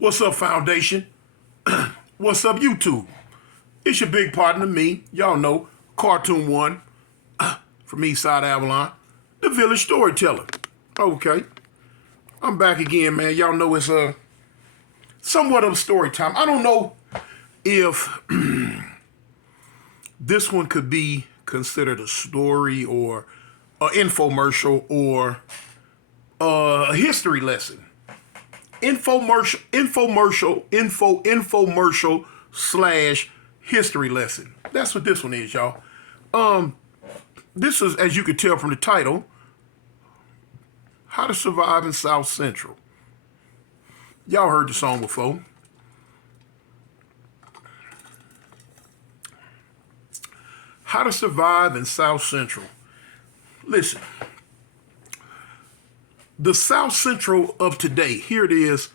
What's up, Foundation? What's up, YouTube? It's your big partner, me. Y'all know, Cartoon One from Eastside Avalon, the Village Storyteller. Okay, I'm back again, man. Y'all know it's somewhat of a story time. I don't know if this one could be considered a story or an infomercial or a history lesson. Infomercial slash history lesson. That's what this one is, y'all. This is, as you can tell from the title, How to Survive in South Central. Y'all heard the song before. How to Survive in South Central. Listen. The South Central of today, here it is,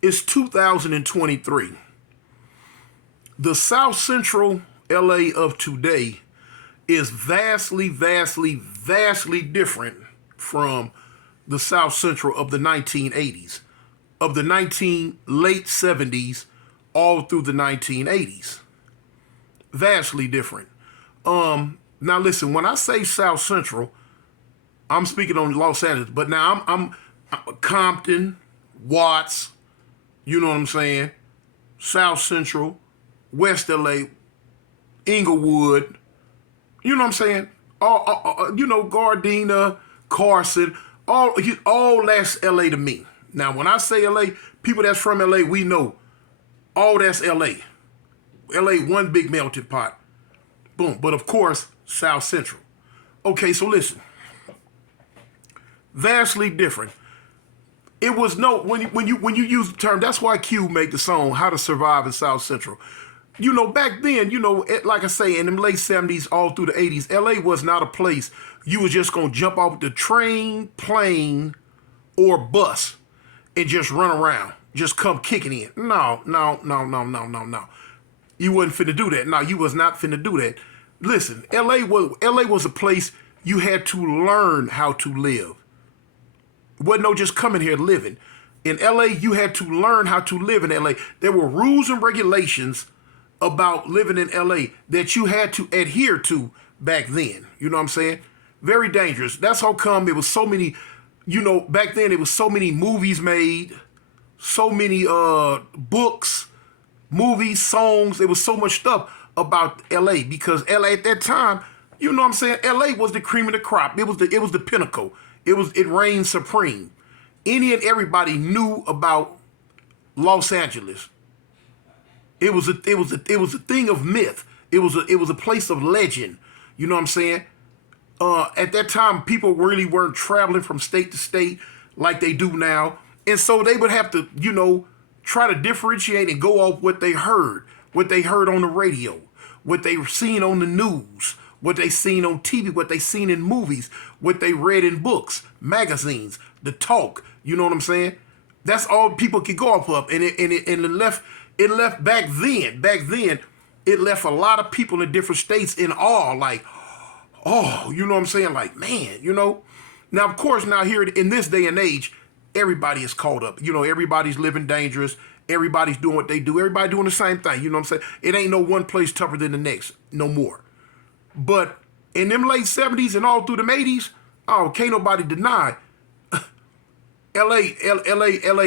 it's 2023. The South Central LA of today is vastly different from the South Central of the 1980s, of the late 70s, all through the 1980s. Vastly different. Now listen, when I say South Central, I'm speaking on Los Angeles, but now I'm Compton, Watts, you know what I'm saying? South Central, West LA, Inglewood, you know what I'm saying? Gardena, Carson, all that's LA to me. Now, when I say LA, people that's from LA, we know all that's LA. LA, one big melting pot. Boom. But of course, South Central. Okay, so listen. Vastly different. It was when you use the term, that's why Q made the song How to Survive in South Central. You know, back then, like I say, in the late 70s, all through the 80s, LA was not a place you was just gonna jump off the train, plane, or bus and just run around, just come kicking in. No. You wasn't finna do that. No, you was not finna do that. Listen, LA was a place you had to learn how to live. It wasn't no just coming here living. In LA, you had to learn how to live in LA. There were rules and regulations about living in LA that you had to adhere to back then. You know what I'm saying? Very dangerous. That's how come it was so many, back then it was so many movies made, so many books, movies, songs. There was so much stuff about LA because LA at that time, you know what I'm saying? LA was the cream of the crop. It was the pinnacle. It reigned supreme. Any and everybody knew about Los Angeles. It was a thing of myth. It was a place of legend. You know what I'm saying? At that time, people really weren't traveling from state to state like they do now, and so they would have to, try to differentiate and go off what they heard on the radio, what they seen on the news, what they seen on TV, what they seen in movies, what they read in books, magazines, the talk. You know what I'm saying? That's all people could go off of, and it left back then. Back then, it left a lot of people in different states in awe, like, oh, you know what I'm saying? Like, man, Now, of course, now here in this day and age, everybody is caught up. Everybody's living dangerous. Everybody's doing what they do. Everybody doing the same thing. You know what I'm saying? It ain't no one place tougher than the next, no more. But in them late 70s and all through them 80s, oh, can't nobody deny LA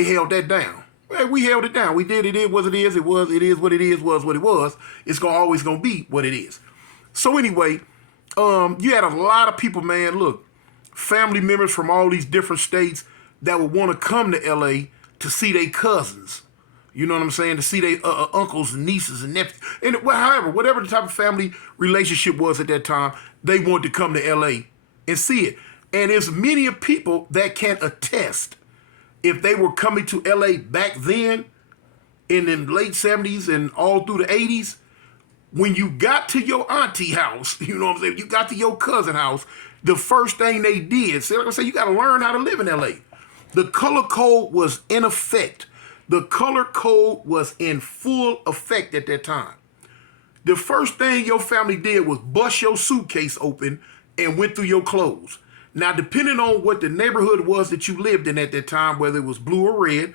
held that down. Well, we held it down. We did. It is what it is. It is what it is, was what it was. It's always going to be what it is. So anyway, you had a lot of people, man, look, family members from all these different states that would want to come to LA to see their cousins. You know what I'm saying? To see their uncles and nieces and nephews. And whatever the type of family relationship was at that time, they wanted to come to LA and see it. And there's many of people that can attest if they were coming to LA back then in the late 70s and all through the 80s, when you got to your auntie house, you know what I'm saying? You got to your cousin house, the first thing they did, like I say, you got to learn how to live in LA. The color code was in effect. The color code was in full effect at that time. The first thing your family did was bust your suitcase open and went through your clothes. Now, depending on what the neighborhood was that you lived in at that time, whether it was blue or red,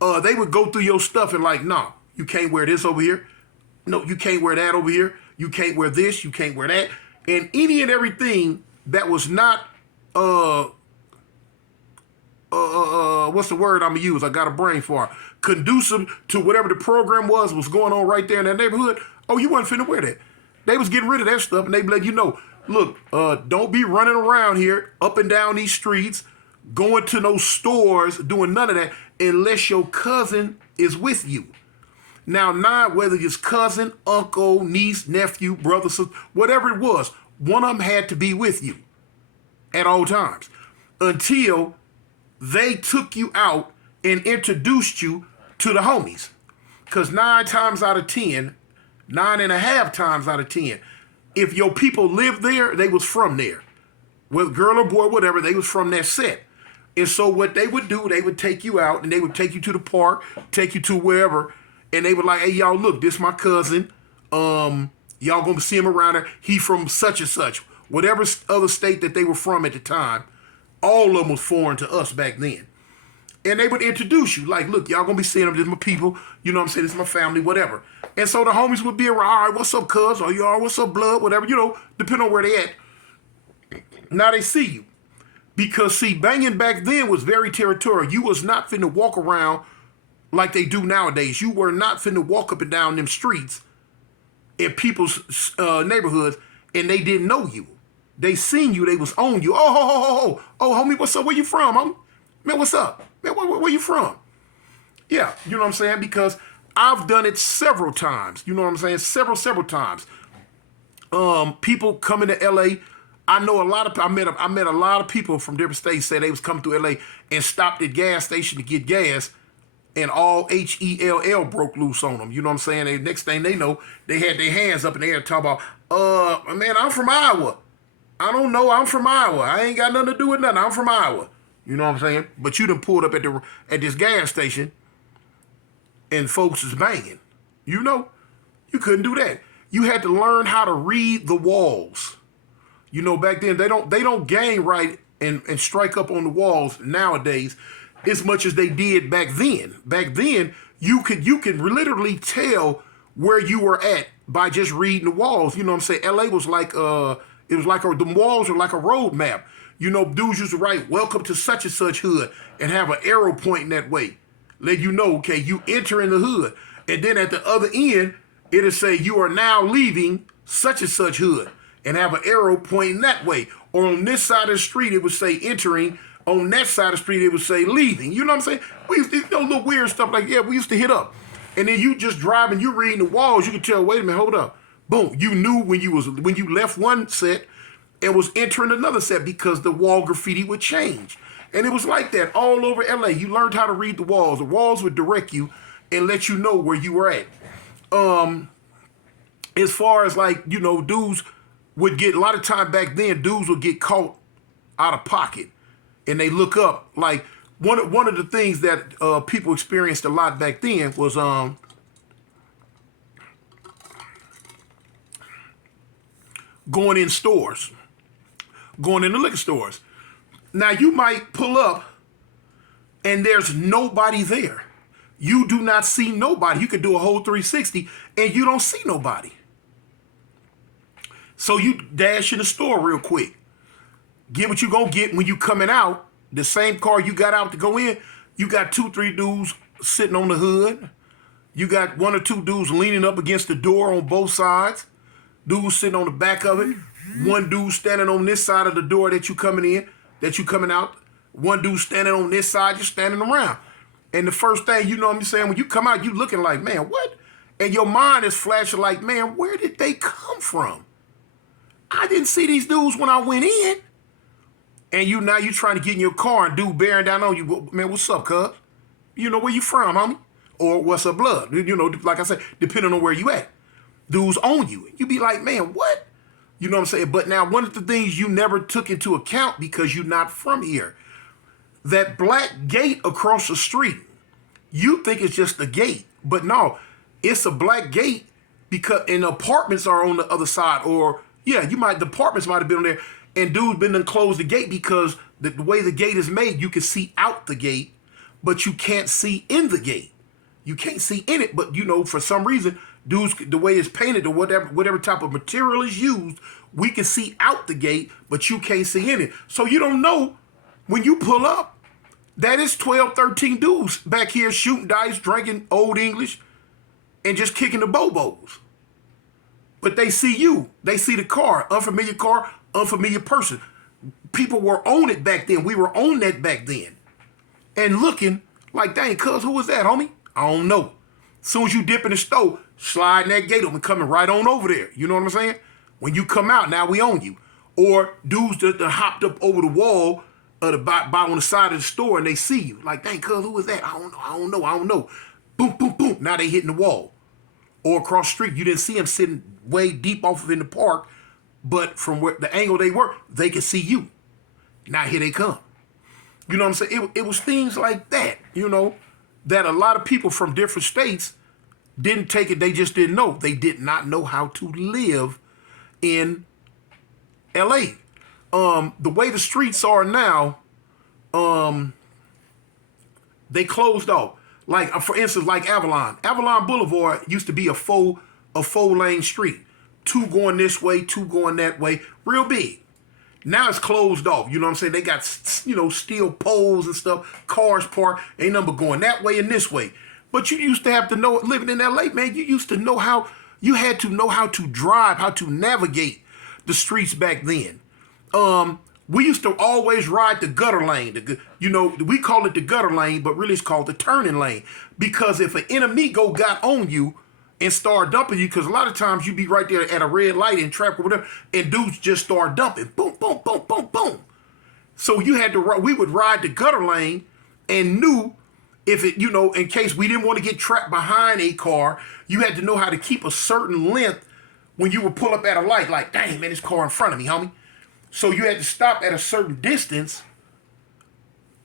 They would go through your stuff and like, no, you can't wear this over here. No, you can't wear that over here. You can't wear this. You can't wear that. And any and everything that was not, what's the word I'm gonna use? I got a brain for it. Conducive to whatever the program was going on right there in that neighborhood. Oh, you wasn't finna wear that. They was getting rid of that stuff, and they let you know, look, don't be running around here up and down these streets, going to those stores, doing none of that unless your cousin is with you. Now, whether it's cousin, uncle, niece, nephew, brother, sister, whatever it was, one of them had to be with you at all times until they took you out and introduced you to the homies. Because 9 times out of 10, 9.5 times out of 10, if your people lived there, they was from there. Whether girl or boy, whatever, they was from that set. And so what they would do, they would take you out and they would take you to the park, take you to wherever, and they would like, hey, y'all, look, this my cousin. Y'all gonna see him around there. He from such and such. Whatever other state that they were from at the time, all of them was foreign to us back then. And they would introduce you, like, look, y'all gonna be seeing them, this is my people, you know what I'm saying, this is my family, whatever. And so the homies would be around, all right, what's up, cuz, or y'all, what's up, blood, whatever, you know, depending on where they at. Now they see you. Because, see, banging back then was very territorial. You was not finna walk around like they do nowadays. You were not finna walk up and down them streets in people's neighborhoods, and they didn't know you. They seen you, they was on you. Oh, homie, what's up? Where you from, homie? Man, what's up? Man, where you from? Yeah, you know what I'm saying? Because I've done it several times. You know what I'm saying? Several times. People coming to LA. I know a lot of I met a lot of people from different states say they was coming to LA and stopped at gas station to get gas, and all HELL broke loose on them. You know what I'm saying? The next thing they know, they had their hands up in the air talking about, man, I'm from Iowa. I don't know, I'm from Iowa. I ain't got nothing to do with nothing. I'm from Iowa. You know what I'm saying? But you done pulled up at this gas station and folks is banging. You know, you couldn't do that. You had to learn how to read the walls. You know, back then they don't gang right and strike up on the walls nowadays as much as they did back then. Back then, you could literally tell where you were at by just reading the walls. You know what I'm saying? LA was like the walls were like a road map. You know, dudes used to write, welcome to such and such hood, and have an arrow pointing that way. Let you know, okay, you enter in the hood. And then at the other end, it'll say you are now leaving such and such hood, and have an arrow pointing that way. Or on this side of the street, it would say entering. On that side of the street, it would say leaving. You know what I'm saying? We used to, little weird stuff like that. We used to hit up. And then you just driving, you reading the walls, you could tell, wait a minute, hold up. Boom. You knew when you left one set and was entering another set because the wall graffiti would change. And it was like that all over LA. You learned how to read the walls. The walls would direct you and let you know where you were at. As far as like, you know, dudes would get, a lot of time back then, dudes would get caught out of pocket. And they look up, like, one of the things that people experienced a lot back then was going in stores, going in the liquor stores. Now, you might pull up and there's nobody there. You do not see nobody. You could do a whole 360 and you don't see nobody. So you dash in the store real quick. Get what you gonna get when you coming out. The same car you got out to go in, you got 2-3 dudes sitting on the hood. You got 1 or 2 dudes leaning up against the door on both sides. Dudes sitting on the back of it. 1 dude standing on this side of the door that you coming in, that you coming out. 1 dude standing on this side, you're standing around. And the first thing, you know what I'm saying, when you come out, you looking like, man, what? And your mind is flashing like, man, where did they come from? I didn't see these dudes when I went in. And now you trying to get in your car and dude bearing down on you, man, what's up, cuz? You know, where you from, homie? Or what's up, blood? You know, like I said, depending on where you at. Dudes on you. You be like, man, what? You know what I'm saying? But now, one of the things you never took into account because you're not from here, that black gate across the street, you think it's just a gate. But no, it's a black gate because, and apartments are on the other side. Or, yeah, the apartments might have been on there. And dude's been to close the gate because the way the gate is made, you can see out the gate. but you can't see in the gate. You can't see in it, but for some reason, dudes, the way it's painted or whatever type of material is used, we can see out the gate, but you can't see in it. So you don't know when you pull up that it's 12, 13 dudes back here shooting dice, drinking Old English, and just kicking the bobos. But they see you. They see the car, unfamiliar person. People were on it back then. We were on that back then. And looking like, dang, cuz, who was that, homie? I don't know. Soon as you dip in the stove, sliding that gate open, coming right on over there. You know what I'm saying? When you come out, now we own you. Or dudes that hopped up over the wall by on the side of the store and they see you. Like, dang, cuz, who was that? I don't know. Boom, boom, boom. Now they hitting the wall. Or across the street, you didn't see them sitting way deep off of in the park, but from where the angle they were, they could see you. Now here they come. You know what I'm saying? It was things like that, that a lot of people from different states didn't take it. They just didn't know. They did not know how to live in LA. The way the streets are now, they closed off. Like, for instance, like Avalon. Avalon Boulevard used to be a four-lane street. 2 going this way, 2 going that way, real big. Now it's closed off. You know what I'm saying? They got, steel poles and stuff, cars parked, ain't nothing but going that way and this way. But you used to have to know, living in LA, man, you used to know you had to know how to drive, how to navigate the streets back then. We used to always ride the gutter lane. We call it the gutter lane, but really it's called the turning lane. Because if an enemigo got on you and start dumping you, because a lot of times you be right there at a red light in traffic or whatever, and dudes just start dumping. Boom, boom, boom, boom, boom. So we would ride the gutter lane and knew if it, in case we didn't want to get trapped behind a car, you had to know how to keep a certain length when you would pull up at a light, like, dang, man, this car in front of me, homie. So you had to stop at a certain distance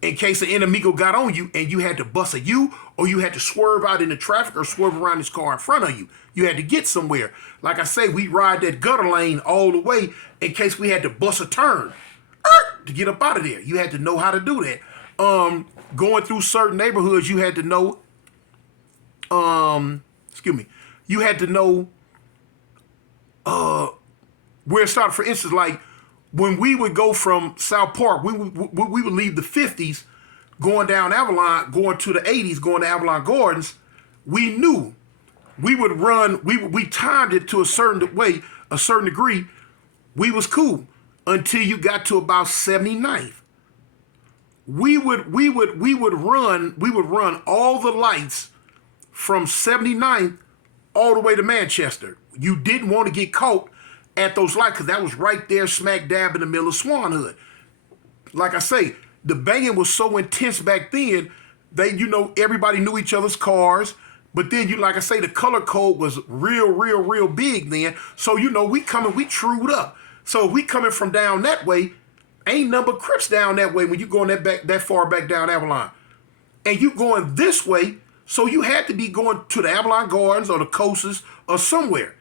in case an enemigo got on you and you had to bust a U, or you had to swerve out into traffic or swerve around this car in front of you. You had to get somewhere. Like I say, we ride that gutter lane all the way in case we had to bust a turn to get up out of there. You had to know how to do that. Going through certain neighborhoods, you had to know, you had to know where it started. For instance, like, when we would go from South Park, we would leave the 50s, going down Avalon, going to the 80s, going to Avalon Gardens. We knew we would run. We timed it to a certain way, a certain degree. We was cool until you got to about 79th. We would run all the lights from 79th all the way to Manchester. You didn't want to get caught at those lights, because that was right there smack dab in the middle of Swan Hood. Like I say, the banging was so intense back then, everybody knew each other's cars. But then, like I say, the color code was real big then. So, we trued up. So if we coming from down that way, ain't number Crips down that way when you going that far back down Avalon. And you going this way, so you had to be going to the Avalon Gardens or the Coasters or somewhere.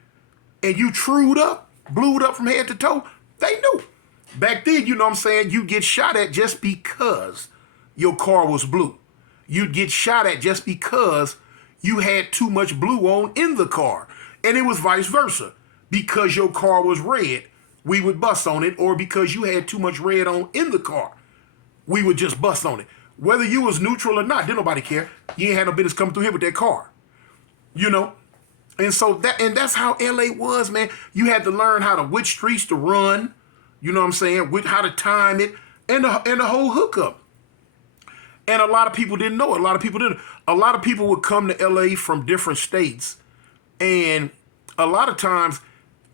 And you trued up, blued up from head to toe. They knew. Back then, you get shot at just because your car was blue. You'd get shot at just because you had too much blue on in the car. And it was vice versa. Because your car was red, we would bust on it. Or because you had too much red on in the car, we would just bust on it. Whether you was neutral or not, didn't nobody care. You ain't had no business coming through here with that car. And so that's how LA was, man. You had to learn which streets to run, how to time it, and the whole hookup. And a lot of people didn't know it. A lot of people didn't. A lot of people would come to LA from different states, and a lot of times,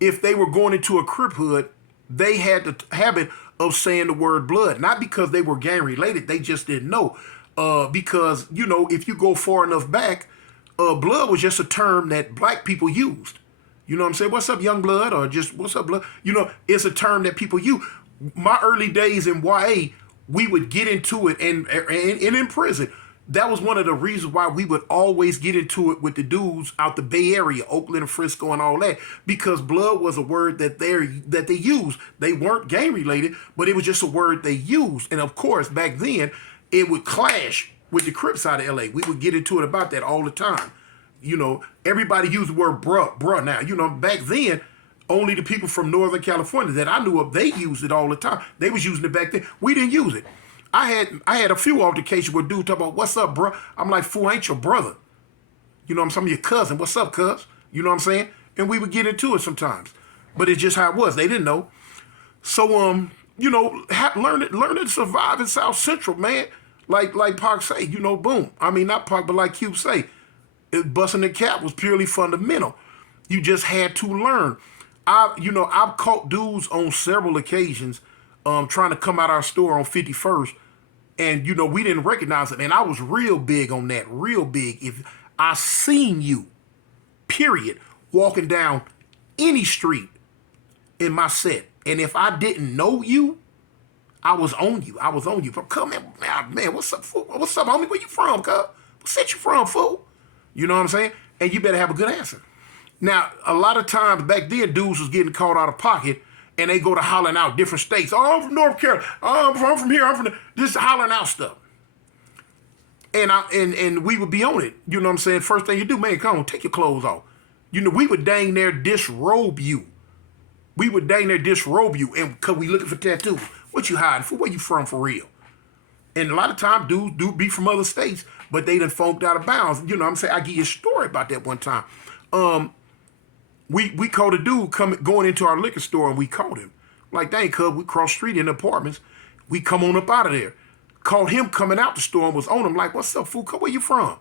if they were going into a Crip hood, they had the habit of saying the word blood, not because they were gang related. They just didn't know, because if you go far enough back, blood was just a term that black people used. You know what I'm saying? What's up, young blood? Or just, what's up, blood? It's a term that people use. My early days in YA, we would get into it and in prison. That was one of the reasons why we would always get into it with the dudes out the Bay Area, Oakland and Frisco and all that, because blood was a word that they used. They weren't gang related, but it was just a word they used. And of course, back then, it would clash with the Crip side of LA. We would get into it about that all the time. You know, everybody used the word bruh now. You know, back then, only the people from Northern California that I knew of, they used it all the time. They was using it back then. We didn't use it. I had a few altercations where dudes talk about, what's up, bro? I'm like, fool, I ain't your brother. You know, I'm some of your cousin. What's up, cuz? You know what I'm saying? And we would get into it sometimes. But it's just how it was. They didn't know. So, you know, learn to survive in South Central, man. Like Pac say, you know, boom. I mean, not Pac, but like Cube say, busting the cap was purely fundamental. You just had to learn. I've caught dudes on several occasions trying to come out our store on 51st, and, you know, we didn't recognize it. And I was real big on that, real big. If I seen you, period, walking down any street in my set, and if I didn't know you, I was on you. I was on you. Come in, man, what's up, fool? What's up, homie? Where you from, cuz? What set you from, fool? You know what I'm saying? And you better have a good answer. Now, a lot of times back then, dudes was getting caught out of pocket, and they go to hollering out different states. Oh, I'm from North Carolina. Oh, I'm from here. I'm from this hollering out stuff. And we would be on it. You know what I'm saying? First thing you do, man, come on, take your clothes off. You know, we would dang near disrobe you. We would dang near disrobe you, and cause we looking for tattoos. What you hiding for? Where you from for real? And a lot of times dudes do be from other states, but they done funked out of bounds. You know what I'm saying? I give you a story about that one time. We caught a dude going into our liquor store, and we caught him. Like, dang, cuz, we crossed the street in the apartments. We come on up out of there. Caught him coming out the store and was on him like, what's up, fool? Where you from?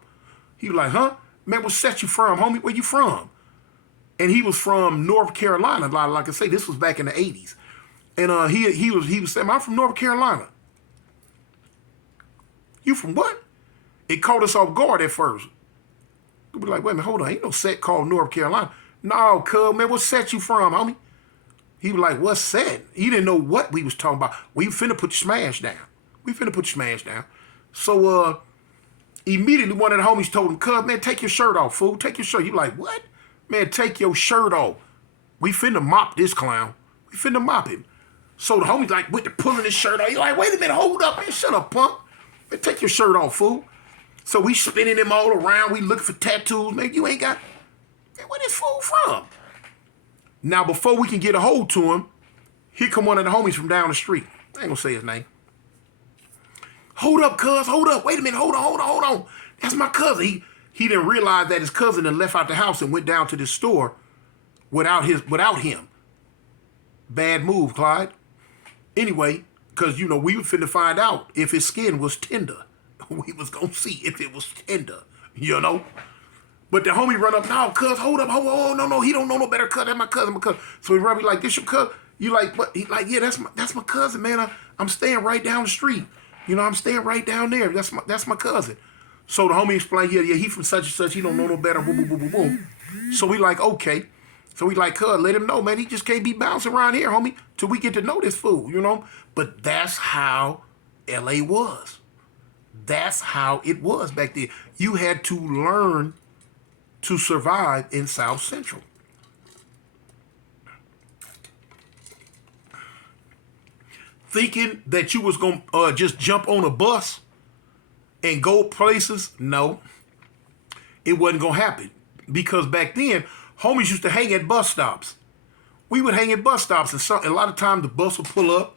He was like, huh? Man, what set you from, homie? Where you from? And he was from North Carolina. Like I say, this was back in the 80s. And he was saying, I'm from North Carolina. You from what? It caught us off guard at first. We were like, wait a minute, hold on. Ain't no set called North Carolina. No, cuz, man, what set you from, homie? He was like, what set? He didn't know what we was talking about. We finna put your smash down. So, immediately one of the homies told him, cuz, man, take your shirt off, fool. Take your shirt. He like, what? Man, take your shirt off. We finna mop this clown. We finna mop him. So the homie's like, with the pulling his shirt off. He's like, wait a minute, hold up, man. Shut up, punk. Man, take your shirt off, fool. So we spinning him all around. We looking for tattoos. Man, you ain't got... Man, where this fool from? Now, before we can get a hold to him, here come one of the homies from down the street. I ain't gonna say his name. Hold up, cuz. Hold up. Wait a minute. Hold on. That's my cousin. He didn't realize that his cousin had left out the house and went down to the store without him. Bad move, Clyde. Anyway, because, you know, we were finna find out if his skin was tender. We was gonna see if it was tender, you know? But the homie run up, no, cuz, hold up, no, he don't know no better, cuz, that's my cousin. So he run me like, this your cousin? You like, what? He like, yeah, that's my cousin, man. I'm staying right down the street. You know, I'm staying right down there. That's my cousin. So the homie explained, yeah, he from such and such. He don't know no better, boom, boom, boom, boom, boom. So we like, okay. So we like, cuz, let him know, man. He just can't be bouncing around here, homie, till we get to know this fool, you know? But that's how LA was. That's how it was back then. You had to learn to survive in South Central. Thinking that you was going to just jump on a bus and go places, no. It wasn't going to happen. Because back then, homies used to hang at bus stops. We would hang at bus stops, and a lot of times the bus would pull up,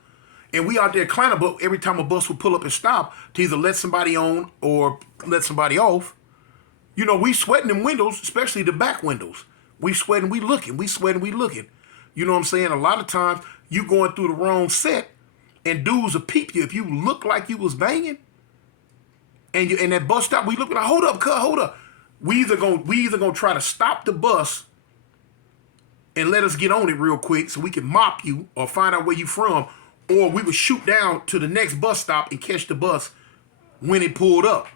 and we out there climbing, but every time a bus would pull up and stop to either let somebody on or let somebody off, you know, we sweating them windows, especially the back windows. We sweating, we looking. You know what I'm saying? A lot of times you going through the wrong set, and dudes will peep you. If you look like you was banging, and that bus stop, we look like, hold up, cuz, hold up. We either gonna try to stop the bus and let us get on it real quick so we can mop you or find out where you from, or we would shoot down to the next bus stop and catch the bus when it pulled up,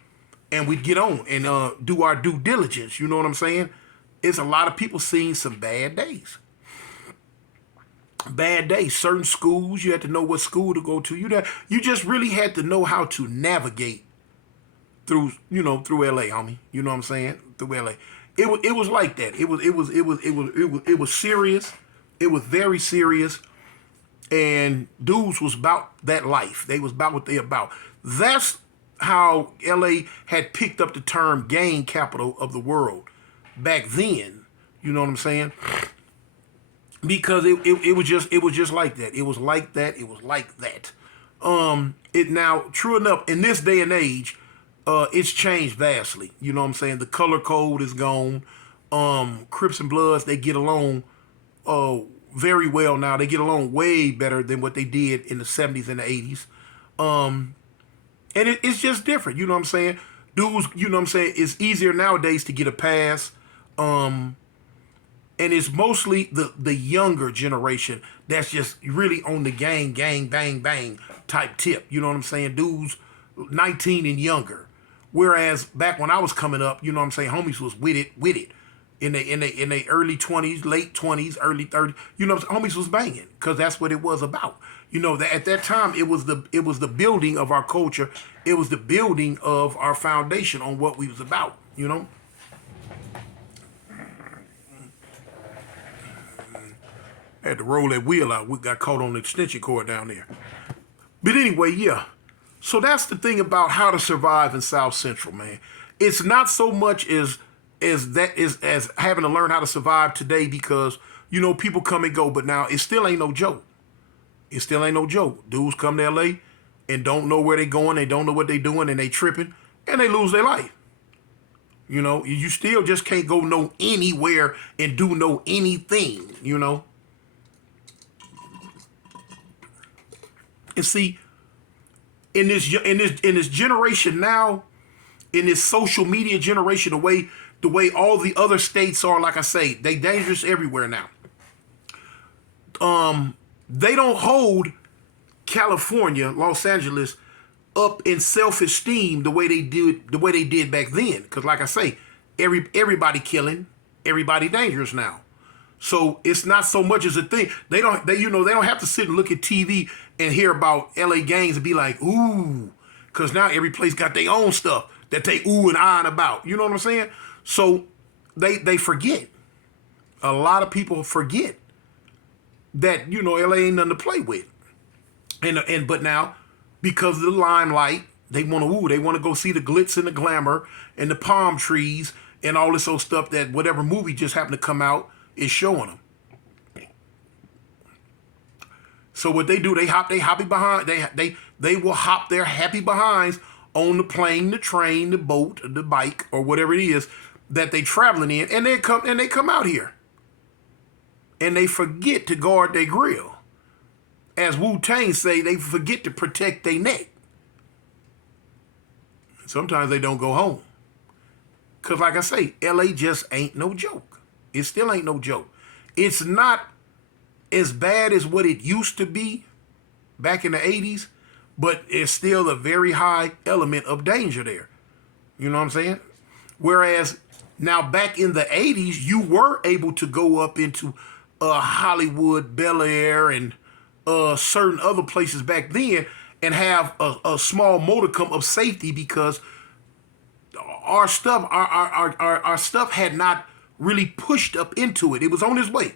and we'd get on and do our due diligence. You know what I'm saying? It's a lot of people seeing some bad days. Bad days. Certain schools, you had to know what school to go to. You just really had to know how to navigate through LA, homie. You know what I'm saying? Through LA. It was like that. It was serious. It was very serious. And dudes was about that life. They was about what they about. That's how LA had picked up the term gang capital of the world back then. You know what I'm saying? Because it was just like that. It was like that. It was like that. It now, true enough, in this day and age, it's changed vastly. You know what I'm saying? The color code is gone. Crips and Bloods, they get along very well now. They get along way better than what they did in the 70s and the 80s. And it's just different. You know what I'm saying? Dudes, you know what I'm saying? It's easier nowadays to get a pass. And it's mostly the younger generation that's just really on the gang, bang, bang type tip. You know what I'm saying? Dudes 19 and younger. Whereas back when I was coming up, you know what I'm saying, homies was with it. In the early 20s, late 20s, early 30s, you know, homies was banging because that's what it was about. You know, that at that time it was the building of our culture. It was the building of our foundation on what we was about, you know. I had to roll that wheel out. We got caught on the extension cord down there. But anyway, yeah. So that's the thing about how to survive in South Central, man. It's not so much as having to learn how to survive today because, you know, people come and go, but now it still ain't no joke. It still ain't no joke. Dudes come to LA and don't know where they going, they don't know what they doing, and they tripping, and they lose their life. You know, you still just can't go no anywhere and do no anything, you know. And see, in this generation now, in this social media generation, the way all the other states are, like I say, they dangerous everywhere now. They don't hold California, Los Angeles, up in self-esteem the way they did back then. Because, like I say, everybody killing, everybody dangerous now. So it's not so much as a thing. They don't have to sit and look at TV and hear about LA gangs and be like, ooh, because now every place got their own stuff that they ooh and ah about. You know what I'm saying? So they forget. A lot of people forget that, you know, LA ain't nothing to play with. But now, because of the limelight, they want to go see the glitz and the glamour and the palm trees and all this old stuff that whatever movie just happened to come out is showing them. So what they do, they will hop their happy behinds on the plane, the train, the boat, the bike, or whatever it is that they traveling in, and they come out here. And they forget to guard their grill. As Wu-Tang say, they forget to protect their neck. Sometimes they don't go home. Because like I say, LA just ain't no joke. It still ain't no joke. It's not as bad as what it used to be back in the 80s, but it's still a very high element of danger there. You know what I'm saying? Whereas now back in the 80s, you were able to go up into Hollywood, Bel Air, and certain other places back then and have a small modicum of safety because our stuff had not really pushed up into it. It was on its way.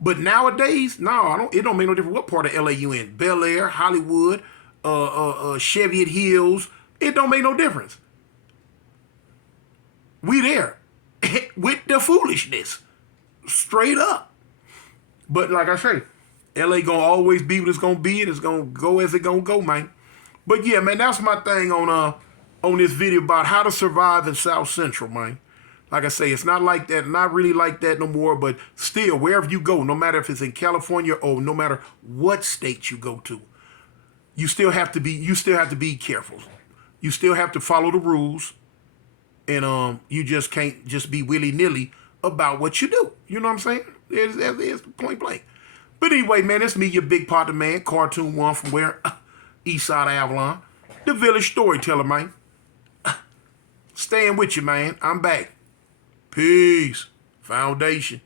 But nowadays, no, it don't make no difference what part of LA you in. Bel Air, Hollywood, Cheviot Hills, it don't make no difference. We there with the foolishness, straight up. But like I say, LA gonna always be what it's gonna be, and it's gonna go as it gonna go, man. But yeah, man, that's my thing on this video about how to survive in South Central, man. Like I say, it's not like that, not really like that no more, but still, wherever you go, no matter if it's in California or no matter what state you go to, you still have to be careful. You still have to follow the rules, and you just can't just be willy-nilly about what you do. You know what I'm saying? It's point blank. But anyway, man, it's me, your big partner, man, Cartoon One from where? East Side of Avalon. The Village Storyteller, man. Staying with you, man. I'm back. Peace. Foundation.